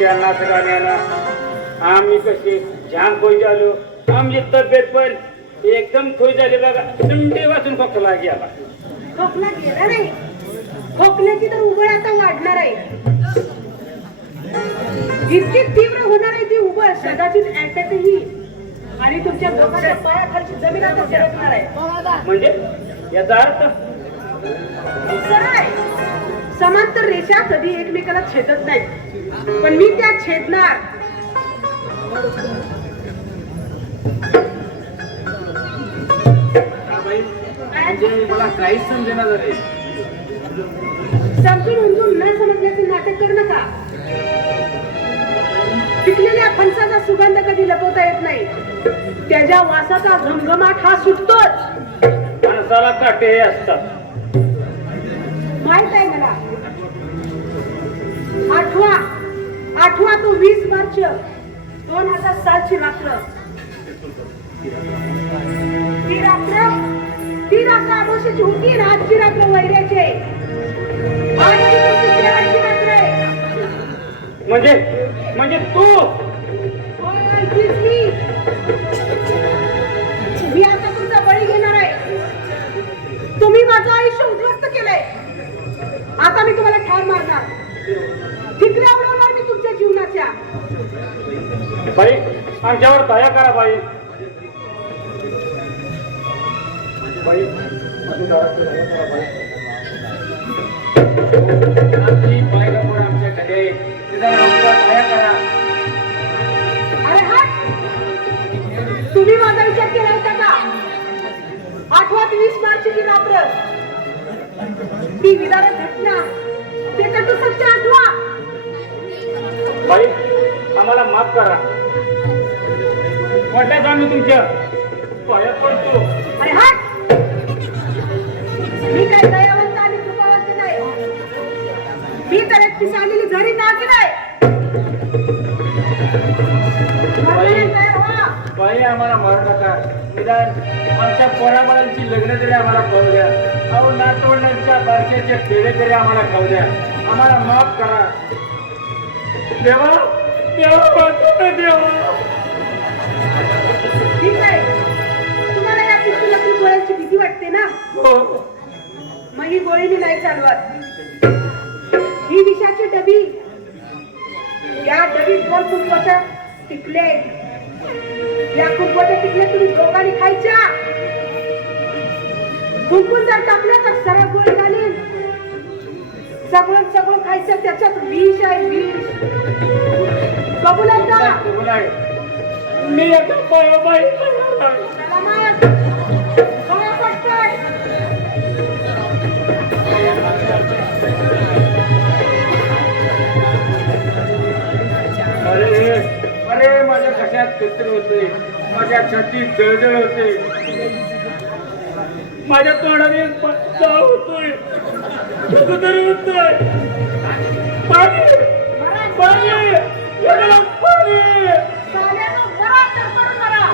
गाण्यानं आम्ही कसे जाम खोय झालो. आमची तब्येत पण एकदम खोय झाली बघा. थंडी वाचून खोकला गेला. खोकला गेला नाही खोकल्याची तर उबळ आता वाढणार आहे. जितकी तीव्र होणार आहे ती उबळ. कदाचित अटॅक ही. आणि तुमच्या दोघांच्या पायाखालची जमीन आता सरकणार आहे. म्हणजे याचा अर्थ? समांतर रेषा कधी एकमेकाला छेदत नाही पण मी त्या छेदणार. म्हणजे मला काहीच समजेना झाले समजून उमजून न समजण्याचे नाटक करू नका. पिकलेल्या फणसाचा सुगंध कधी लपवता येत नाही. त्याच्या वासाचा घमघमाट हा सुटतोच. माणसाला काटे असतात. माहीत आहे मला. आठवा. आठवा तो वीस मार्च. दोन हजार सातची रात्र. ती रात्र ती रात्र आमोशीची होती. आजची रात्र वैऱ्याची म्हणजे म्हणजे तू? मी आता तुमचा बळी घेणार आहे. तुम्ही माझं आयुष्य उद्ध्वस्त केलंय. आता मी तुम्हाला ठार मारणार. बाई आमच्यावर दया करा बाई बाई आमची बायका पण आमच्यावर दया करा. अरे तुम्ही माझा विचार केला होता का? आठवा ते वीस मार्चची रात्र. ती विदारक घटना ते सत्य आठवा. बाई आम्हाला माफ करा. वाटल्यात आम्ही तुमच्या पायात पडतो. अरे हट मी काय दयावंत आणि कृपावंत नाही. मी तर एक पिसालेली झरी नागी नाही. मरणारे तयार व्हा. बाई आम्हाला मारू नका. निदान आमच्या पोराबाळांची लग्न तरी आम्हाला खाऊ द्या. अहो नातवंडांच्या बारक्याचे फेरे तरी आम्हाला खाऊ द्या. आम्हाला माफ करा. देवा देवा देवा. ठीक आहे. तुम्हाला या गोळ्याची भीती वाटते ना? हो मग ही गोळी मी नाही चालवत. ही विषाची डबी. या डबीत दोन कुंकवाच्या टिकले. या कुंकवाच्या टिकल्या तुम्ही दोघांनी खायच्या. कुंकून जर टाकल्या तर सरळ गोळी घालीन. सगळं सगळं खायचं त्याच्यात विष आहे विष. कबूल आहे. मी एका पायाबाई तयार अरे अरे माझ्या कशात कचरे होते माझ्या छातीत जळजळ होते माझ्या तोंडाने पत्ता होतोय कुठेतरी होतोय पाणी! पाणी! पाणी! साल्यानं मरा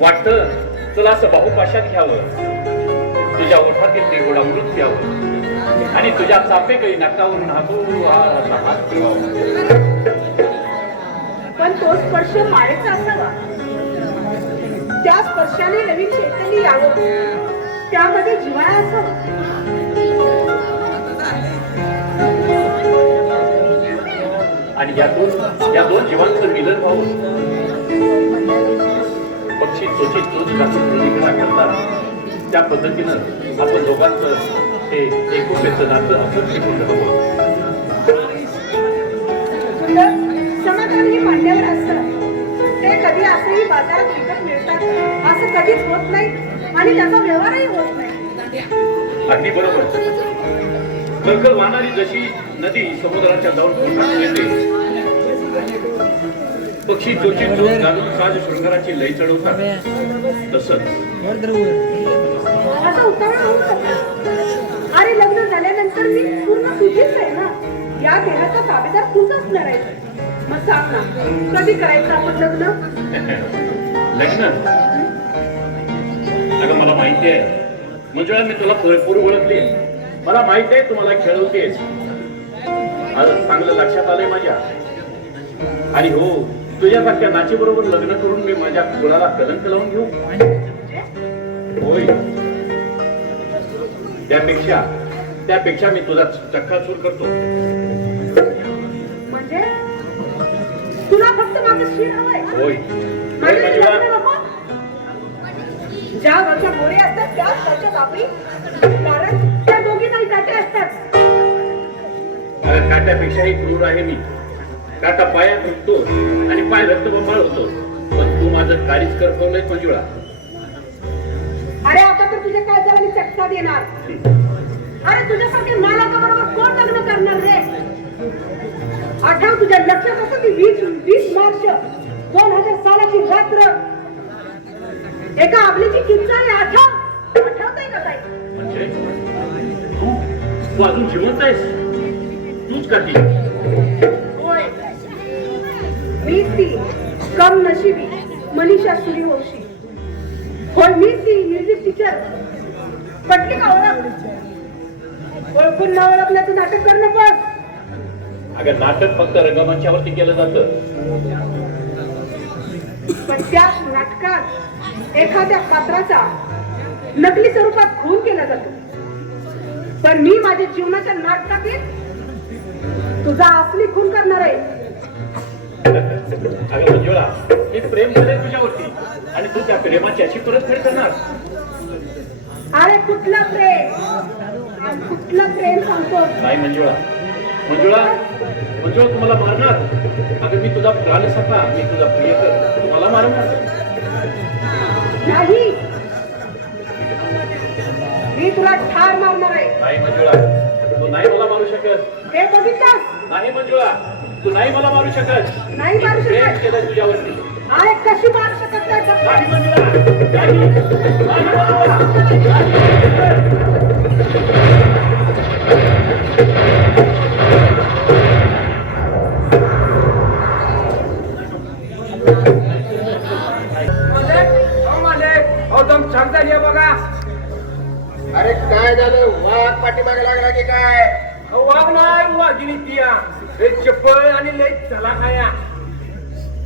वाटतं तुला असं बाहुपाशात घ्यावं. तुझ्या ओठातील ते गोडा अमृत घ्यावं आणि तुझ्या चापेकळी नाकावरून हातू हा हात पण तो स्पर्श मायेचा असावा. त्या स्पर्शाने नवीन चैतन्य यावं. त्यामध्ये जिव्हाळा असावा. आणि या दोन या दोन जीवांचं मिलन व्हावं. पक्षी चोची चोच घासून मुलीकडा करतात. त्या पद्धतीनं आपण दोघांचं हे एकोप्याचं नातं राहावं सुंदर समाधान हे असतं. ते कधी असंही बाजारात विकत मिळतात. असं कधीच होत नाही आणि त्याचा व्यवहारही होत नाही. अगदी बरोबर. खळखळ वाहणारी जशी नदी समुद्राच्या जाऊन येते पक्षी चोचीत चोच घालून साज शृंगाराची लय चढवतात. तसंच. अरे लग्न झाल्यानंतर मी पूर्ण तुझीच आहे ना? या देहाचा ताबेदार तूच असणार आहे मग सांग ना कधी करायचं आपण लग्न? लग्न? अगं मला माहिती आहे. मंजुळा मी तुला भरपूर ओळखली. मला माहिती आहे तुम्हाला खेळवतेस. आज चांगलं लक्षात आलंय माझ्या. आणि हो तुझ्यासारख्या नाची बरोबर लग्न करून मी माझ्या कुळाला कलंक लावून घेऊ? होय. त्यापेक्षा त्यापेक्षा मी तुझा चक्काचूर करतो. म्हणजे? तुला फक्त माझं शिर हवंय. होय. मंजुळा बाबा? ज्या वरच्या गोरे असतात त्याच वरच्या बापरी. कारण त्या दोघी काही काटे असतात. काट्यापेक्षाही क्रूर आहे मी. काटा पायात रुततो आणि पाय रक्तबंबाळ होतो पण तू माझं कारीच करपवलंय मंजुळा अरे आता तर तुझ्या काळजाला चटका देणार. अरे तुझ्यासारखे मालका बरोबर कोण लग्न करणार रे? आठव तुझ्या लक्षात असं ती वीस वीस मार्च दोन हजार सालाची रात्र. एका आपलीची किंचाळी आठव. आठवतंय का ताई? म्हणजे? तू अजून जिवंत आहेस. तूच का ती? मीच ती कम नशिबी मनीषा सूर्यवंशी. होय मीच ती म्युझिक टीचर. पटली का ओळख? ओळखून न ओळखल्याचं नाटक करणं बस. अगं नाटक फक्त रंगमंचावरती केलं जातं. पण त्याच नाटकात एखाद्या पात्राचा नकली स्वरूपात खून केला जातो. पण मी माझ्या जीवनाच्या नाटकातील तुझा असली खून करणार आहे. अगं मंजुळा मी प्रेम केलंय तुझ्यावरती. आणि तू त्या प्रेमाची अशी परतफेड करणार. अरे कुठलं प्रेम? आणि कुठलं प्रेम सांगतो? नाही मंजुळा. मंजुळा मंजुळा तुम्हाला मारणार? अगं मी तुझा प्राण सखा मी तुझा प्रियकर तुम्हाला मारणार? नाही. मी तुला ठार मारणार आहे. नाही मंजुळा. तू नाही मला मारू शकत. हे बघितलंस? नाही मंजुळा. तू नाही मला मारू शकत. नाही मारू शकत. केलं तुझ्यावरती. अरे कशी मारू शकत नाही? बघ. अरे काय झालं? वाघ पाठीमागे लागला की काय? वाघ नाही वाघिणी तिया हे चप्पल आणि लय चला खाया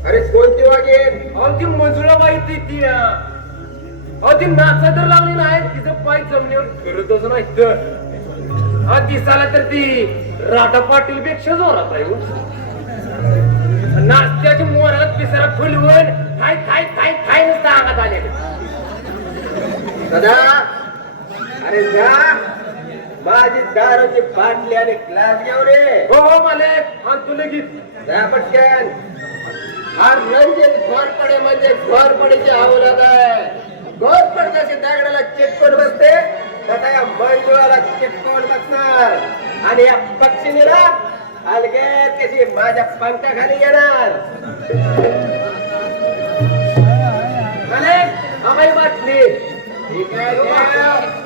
अरे कोणती वाघेन अहो ती मजुळा ती ती अहो ती नाचा तर लावली नाही तिचं पाय जमिनीवर फिरतच नाही तर. हा दिसाला तर ती राधा पाटील पेक्षा जोरात आहे हो. नाश्त्याची मोरात पिसारा फुलवून खाय खाय खाय खाय नुसतं अंगात आले दादा अरे जा. माझी दारूची बाटली आणि ग्लास घेऊ रे हो हो मालक. आणतो लगेच. जा पटकन. हा रंजित घोरपडे म्हणजे घोरपडीची अवलाद आहे. घोरपड जशी दगडाला चिटकून बसते तसा या मंजुळाला चिटकून बसणार. आणि या पक्षिणीला अलगे कशी माझ्या पंखाखाली येणार. मालक आम्हाला बाटली. ठीक आहे.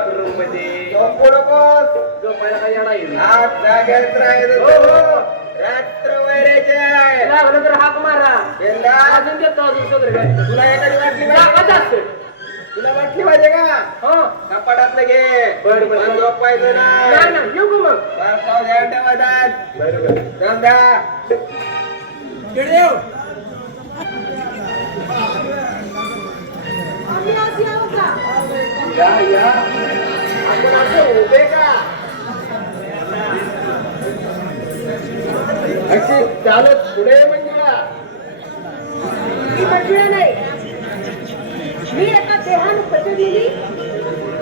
ना स्वयंपाक रूममध्ये झोपू नकोस झोपायला काय येणार येईल आज जागेत राहायचं हो, हो. रात्र वैरायचे आहे. लागलं तर हाक मारा. गेला. अजून देतो अजून सगळं काय तुला एखादी वाटली जागा पाहिजे? जास्त तुला वाटली पाहिजे का? हो. कपाटातलं घे बरं, बरं. पण झोपायचं नाही. नाही ना येऊ का मग? पावसाळ्यात ध्यान ठेवायचं. धंदा आम्ही या या. आपण असं उभे का अशी चालत पुढे म्हणजे का मी म्हटलं नाही. मी एका देहानं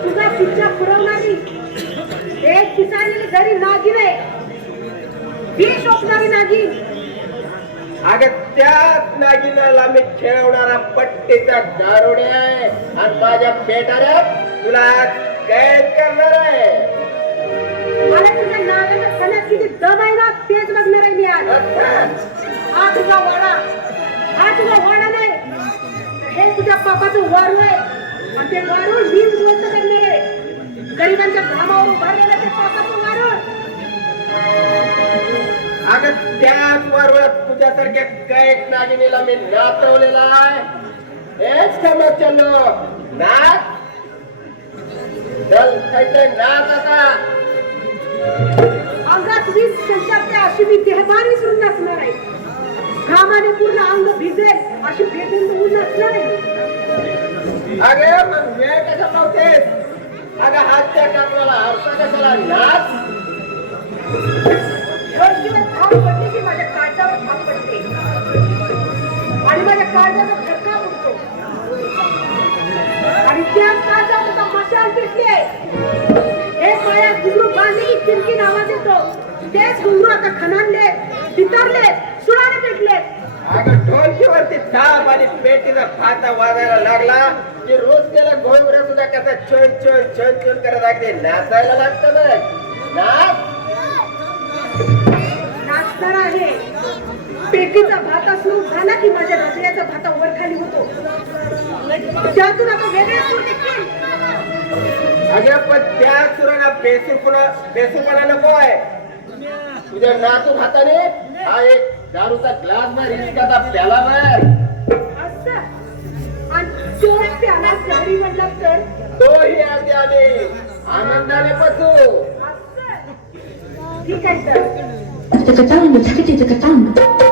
तुझा शिक्षा पुरवणारी. एक पिसाळलेली घरी नागी नाही ही शोभणारी नागी अगं त्याच नागिनाला मी खेळवणारा पट्टीचा दारुडे आहे. आणि माझ्या पेटाऱ्या तुला आज कैद करणार आहे. मला तुझ्या नागाच्या खाण्यात किती दम आहे ना हा तुझा वाडा. हा तुझा वाडा नाही. हे तुझ्या बापाचं वारू आहे. आणि ते वारू मीच उद्ध्वस्त करणार आहे. गरिबांच्या घामावर उभारलेलं ते बापाचं वारू. अगं त्याच वरवळत तुझ्यासारख्या कैक नागिनीला मी नाचवलेला आहे. हेच समज चलो नाच चल काहीतरी नाच आता। अंगात वीज संचारते अशी मी देहभान विसरून नसणार आहे. घामाने पूर्ण अंग भिजेल अशी भेटून होऊन नसणार आहे. अगे मग वेळ कसा लावतेस? अगं हातच्या टाकण्याला आरसा कशाला? नाच गरजेवर धाव पडली की माझ्या काळजावर धाव पडते. आणि माझ्या काळजाचा धक्का आणि काळजात आहे. हे पाया घुंगरू बांधले की किरकिर आवाज येतो तेच घुंगरू आता खणांडले पितरले सुराने पेटले. अगं ढोलकीवरती आणि पेटीचा फाता वाजायला लागला की रोज त्याला घोळवऱ्या सुद्धा कसा छन छन छन करत अगदी नाचायला लागतं बघ. नाच. नाचणार आहे. पेटीचा भाता सुरू झाला की माझ्या हृदयाचा भाता वर खाली होतो. त्यातून आता वेगळे सूर निघतील अगं पण त्या सुराला बेसूरपणा बेसूरपणा नको आहे. तुझ्या नातू हाताने हा एक दारूचा ग्लास प्याला असं? आणि तो प्याला शहरी तर? तोही आम्ही आनंदाने बसू असं? ठीक आहे taka-taka-tanga.